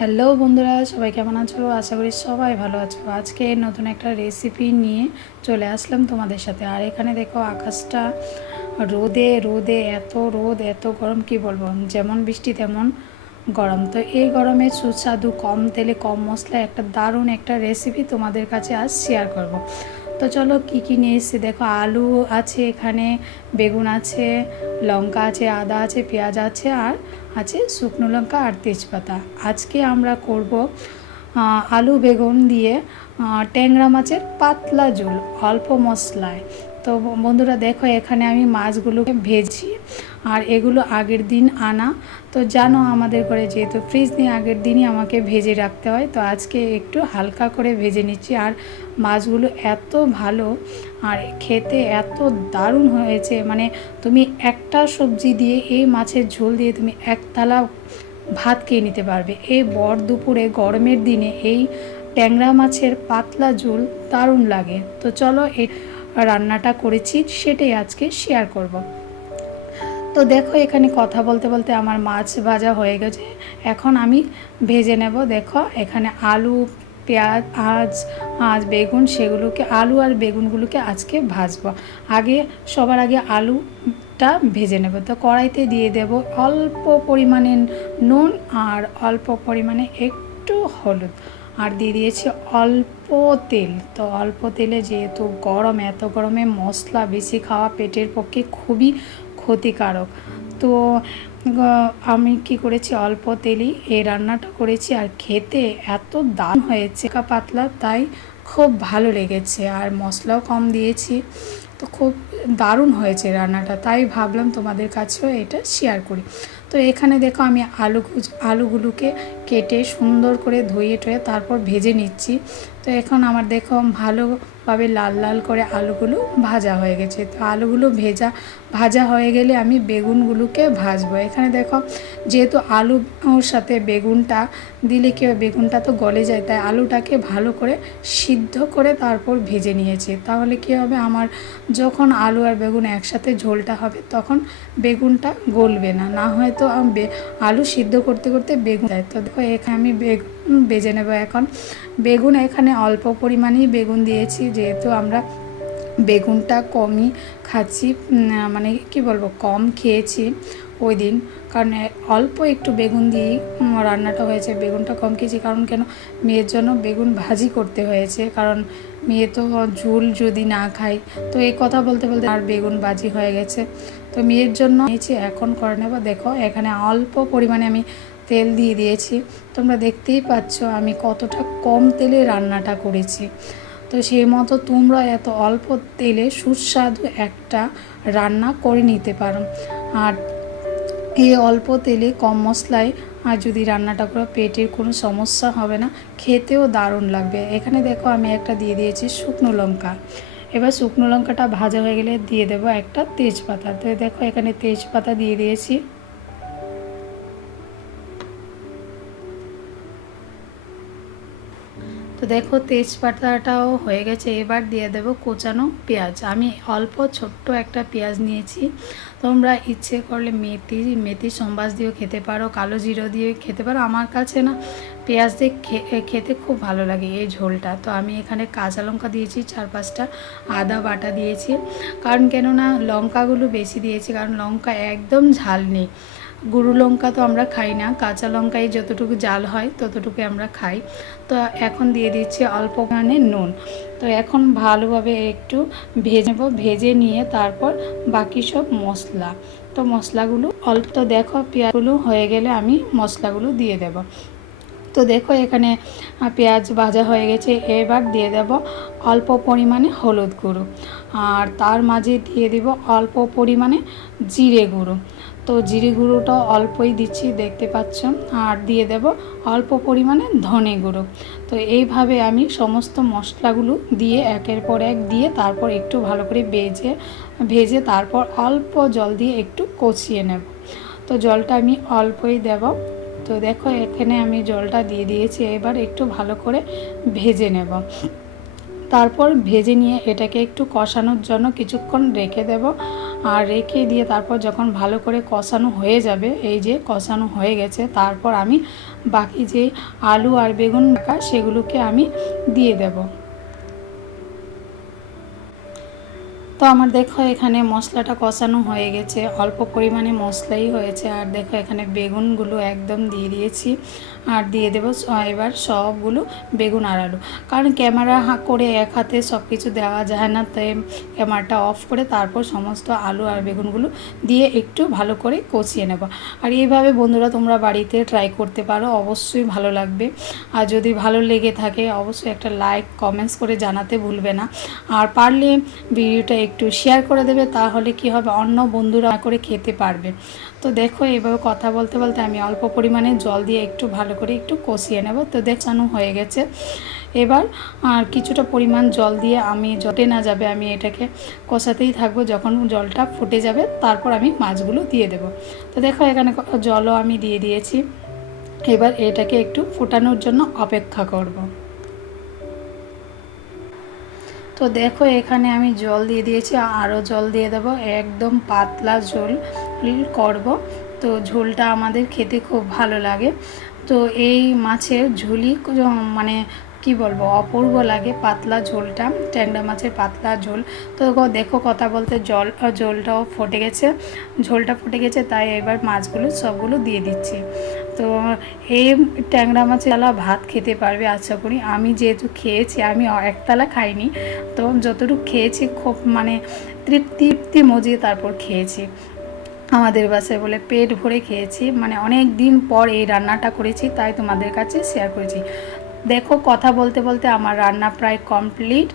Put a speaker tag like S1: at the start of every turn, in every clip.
S1: Hello বন্ধুরা, সবাই কেমন আছো? আশা করি সবাই ভালো আছো। আজকে নতুন একটা রেসিপি নিয়ে চলে আসলাম তোমাদের সাথে। আর এখানে দেখো আকাশটা রোদে রোদে, এত রোদ, এত গরম, কি বলব? যেমন বৃষ্টি, তেমন গরম। তো এই গরমে সুস্বাদু কম তেলে, কম মশলায় একটা দারুণ একটা রেসিপি তোমাদের কাছে আজ শেয়ার করব। তো চলো কি কি নিয়ে এসেছি? দেখো আলু আছে এখানে, বেগুন আছে, লঙ্কা আছে, আদা আছে, পেঁয়াজ আছে, আর আছে শুকনো লঙ্কা আর তেজপাতা। আজকে আমরা করব আলু বেগুন দিয়ে ট্যাংরা মাছের পাতলা ঝোল, অল্প মশলায়। তো বন্ধুরা দেখো, এখানে আমি মাছগুলোকে ভেজি আর এগুলো আগের দিন আনা। তো জানো আমাদের করে যেহেতু ফ্রিজ নিয়ে আগের দিনই আমাকে ভেজে রাখতে হয়। তো আজকে একটু হালকা করে ভেজে নিচ্ছি। আর মাছগুলো এত ভালো আর খেতে এত দারুণ হয়েছে। মানে তুমি একটা সবজি দিয়ে এই মাছের ঝোল দিয়ে তুমি একতলা ভাত খেয়ে নিতে পারবে। এই বর দুপুরে গরমের দিনে এই ট্যাংরা মাছের পাতলা ঝোল দারুণ লাগে। তো চলো এই রান্নাটা করেছি, সেটাই আজকে শেয়ার করব। তো দেখো এখানে কথা বলতে বলতে আমার মাছ ভাজা হয়ে গেছে। এখন আমি ভেজে নেব। দেখো, এখানে আলু, পেঁয়াজ, আজ আজ, বেগুন, সেগুলোকে, আলু আর বেগুনগুলোকে আজকে ভাজবো। আগে, সবার আগে আলুটা ভেজে নেব। তো কড়াইতে দিয়ে দেব অল্প পরিমাণে নুন আর অল্প পরিমাণে একটু হলুদ। আর দিয়ে দিয়েছি অল্প তেল। তো অল্প তেলে যেহেতু গরম, এত গরমে মশলা বেশি খাওয়া পেটের পক্ষে খুবই ক্ষতিকারক। তো আমি কি করেছি? অল্প তেলই এই রান্নাটা করেছি আর খেতে এত দাম হয়েছে। পাতলা, তাই খুব ভালো লেগেছে। আর মশলাও কম দিয়েছি। তো খুব দারুণ হয়েছে রান্নাটা তাই ভাবলাম তোমাদের কাছেও এটা শেয়ার করি। তো এখানে দেখো আমি আলু আলুগুলোকে কেটে সুন্দর করে ধুয়ে টুয়ে তারপর ভেজে নিচ্ছি। তো এখন আমার দেখো ভালোভাবে লাল লাল করে আলুগুলো ভাজা হয়ে গেছে। তো আলুগুলো ভেজা ভাজা হয়ে গেলে আমি বেগুনগুলোকে ভাজবো। এখানে দেখো যেহেতু আলুর সাথে বেগুনটা দিলে কি হয়, বেগুনটা তো গলে যায় তাই আলুটাকে ভালো করে সিদ্ধ করে তারপর ভেজে নিয়েছি। তাহলে কি হবে আমার যখন আলু আর বেগুন একসাথে ঝোলটা হবে, তখন বেগুনটা গলবে না। না হয়তো আলু সিদ্ধ করতে করতে বেগুন যায়। তো দেখো, এখানে আমি বেগুন বেজে নেব এখন। বেগুন এখানে অল্প পরিমাণেই বেগুন দিয়েছি, যেহেতু আমরা বেগুনটা কমই খাচ্ছি মানে কি বলব, কম খেয়েছি ওই দিন কারণ অল্প একটু বেগুন দিয়েই রান্নাটা হয়েছে। বেগুনটা কম খেয়েছি কারণ কেন? মেয়ের জন্য বেগুন ভাজি করতে হয়েছে। কারণ মেয়ে তো ঝুল যদি না খাই তো এই কথা বলতে বলতে আর বেগুন ভাজি হয়ে গেছে। তো মেয়ের জন্য নিয়েছি, এখন করে নেব। দেখো, এখানে অল্প পরিমাণে আমি তেল দিয়ে দিয়েছি। তোমরা দেখতেই পাচ্ছ আমি কতটা কম তেলে রান্নাটা করেছি। তো সেই মতো তোমরা এত অল্প তেলে সুস্বাদু একটা রান্না করে নিতে পারো। আর এই অল্প তেলে কম মশলায় আর যদি রান্নাটা করো পেটের কোনো সমস্যা হবে না, খেতেও দারুণ লাগবে। এখানে দেখো আমি একটা দিয়ে দিয়েছি শুকনো লঙ্কা। এবার শুকনো লঙ্কাটা ভাজা হয়ে গেলে দিয়ে দেবো একটা তেজপাতা। তো দেখো এখানে তেজপাতা দিয়ে দিয়েছি। তো দেখো তেজপাতাটাও হয়ে গেছে, এবার দিয়ে দেবো কোচানো পেঁয়াজ। আমি অল্প ছোট্ট একটা পেঁয়াজ নিয়েছি। তোমরা ইচ্ছে করলে মেথি মেথি সম্বাস দিয়েও খেতে পারো, কালো জিরো দিয়ে খেতে পারো। আমার কাছে না পেঁয়াজ দিয়ে খেতে খুব ভালো লাগে এই ঝোলটা। তো আমি এখানে কাঁচা লঙ্কা দিয়েছি, চার পাঁচটা আদা বাটা দিয়েছি। কারণ কেননা লঙ্কাগুলো বেশি দিয়েছি, কারণ লঙ্কা একদম ঝাল নেই। গুঁড়ো লঙ্কা তো আমরা খাই না, কাঁচা লঙ্কায় যতটুকু জাল হয় ততটুকু আমরা খাই। তো এখন দিয়ে দিচ্ছি অল্প পরিমাণে নুন। তো এখন ভালোভাবে একটু ভেজে নেব, ভেজে নিয়ে তারপর বাকি সব মশলা। তো মশলাগুলো অল্প, তো দেখো পেঁয়াজগুলো হয়ে গেলে আমি মশলাগুলো দিয়ে দেব। তো দেখো এখানে পেঁয়াজ ভাজা হয়ে গেছে, এবার দিয়ে দেব অল্প পরিমাণে হলুদ গুঁড়ো। আর তার মাঝে দিয়ে দেব অল্প পরিমাণে জিরে গুঁড়ো। তো জিরে গুঁড়োটা অল্পই দিচ্ছি, দেখতে পাচ্ছ। আর দিয়ে দেব অল্প পরিমাণে ধনে গুঁড়ো। তো এইভাবে আমি সমস্ত মশলাগুলো দিয়ে একের পর এক দিয়ে তারপর একটু ভালো করে ভেজে ভেজে তারপর অল্প জল দিয়ে একটু কষিয়ে নেব। তো জলটা আমি অল্পই দেব। তো দেখো এখানে আমি জলটা দিয়ে দিয়েছি, এবার একটু ভালো করে ভেজে নেব। তারপর ভেজে নিয়ে এটাকে একটু কষানোর জন্য কিছুক্ষণ রেখে দেব। আর রেখে দিয়ে তারপর যখন ভালো করে কষানো হয়ে যাবে, এই যে কষানো হয়ে গেছে, তারপর আমি বাকি যে আলু আর বেগুন সেগুলোকে আমি দিয়ে দেবো। তো আমার দেখো এখানে মশলাটা কষানো হয়ে গেছে। অল্প পরিমাণে মশলাই হয়েছে। আর দেখো এখানে বেগুনগুলো একদম দিয়ে দিয়েছি। আর দিয়ে দেবো এবার সবগুলো বেগুন আর আলু কারণ ক্যামেরা হাঁ করে এক হাতে সব কিছু দেওয়া যায় না। তাই ক্যামেরাটা অফ করে তারপর সমস্ত আলু আর বেগুনগুলো দিয়ে একটু ভালো করে কষিয়ে নেব। আর এইভাবে বন্ধুরা তোমরা বাড়িতে ট্রাই করতে পারো। অবশ্যই ভালো লাগবে। আর যদি ভালো লেগে থাকে, অবশ্যই একটা লাইক কমেন্টস করে জানাতে ভুলবে না। আর পারলে ভিডিওটা একটু শেয়ার করে দেবে, তাহলে কি হবে? অন্য বন্ধুরা করে খেতে পারবে। তো দেখো এইভাবে কথা বলতে বলতে আমি অল্প পরিমাণে জল দিয়ে একটু ভালো করে একটু কষিয়ে নেব। তো দেখানো হয়ে গেছে। এবার আর কিছুটা পরিমাণ জল দিয়ে আমি জটে না যাবে, আমি এটাকে কষাতেই থাকব যখন জলটা ফুটে যাবে। তারপর আমি মাছগুলো দিয়ে দেব। তো দেখো, এখানে জলও আমি দিয়ে দিয়েছি। এবার এটাকে একটু ফোটানোর জন্য অপেক্ষা করব। তো দেখো এখানে আমি জল দিয়ে দিয়েছি আরও জল দিয়ে দেবো, একদম পাতলা ঝোল করব। তো ঝোলটা আমাদের খেতে খুব ভালো লাগে। তো এই মাছের ঝুলি মানে কি বলব, অপূর্ব লাগে পাতলা ঝোলটা, ট্যাংরা মাছের পাতলা ঝোল। তো দেখো কথা বলতে জল ঝোলটাও ফুটে গেছে, ঝোলটা ফুটে গেছে, তাই এবার মাছগুলো সবগুলো দিয়ে দিচ্ছি। তো এই ট্যাংরা মাছের তালা ভাত খেতে পারবে আশা করি। আমি যেহেতু খেয়েছি, আমি একতলা খাইনি। তো যতটুকু খেয়েছি, খুব মানে তৃপ্তি তৃপ্তি মজিয়ে তারপর খেয়েছি। আমাদের বাসায় বলে পেট ভরে খেয়েছি। মানে অনেক দিন পর এই রান্নাটা করেছি, তাই তোমাদের কাছে শেয়ার করেছি। দেখো, কথা বলতে বলতে আমার রান্না প্রায় কমপ্লিট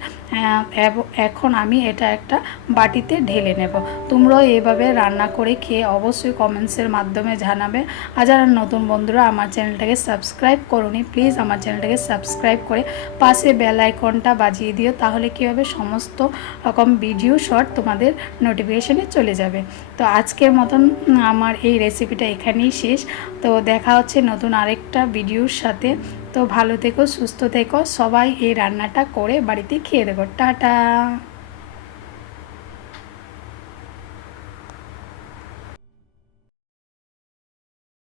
S1: এখন আমি এটা একটা বাটিতে ঢেলে নেব। তোমরাও এইভাবে রান্না করে খেয়ে অবশ্যই কমেন্টসের মাধ্যমে জানাবে। আর যারা নতুন বন্ধুরা, আমার চ্যানেলটাকে সাবস্ক্রাইব করুনি প্লিজ আমার চ্যানেলটাকে সাবস্ক্রাইব করে পাশে বেল আইকনটা বাজিয়ে দিও, তাহলে কী হবে? সমস্ত রকম ভিডিও শর্ট তোমাদের নোটিফিকেশানে চলে যাবে। তো আজকের মতন আমার এই রেসিপিটা এখানেই শেষ। তো দেখা হচ্ছে নতুন আরেকটা ভিডিওর সাথে। তো ভালো থেকো, সুস্থ থেকো, সবাই এই রান্নাটা করে বাড়িতে খেয়ে দেবো টাটা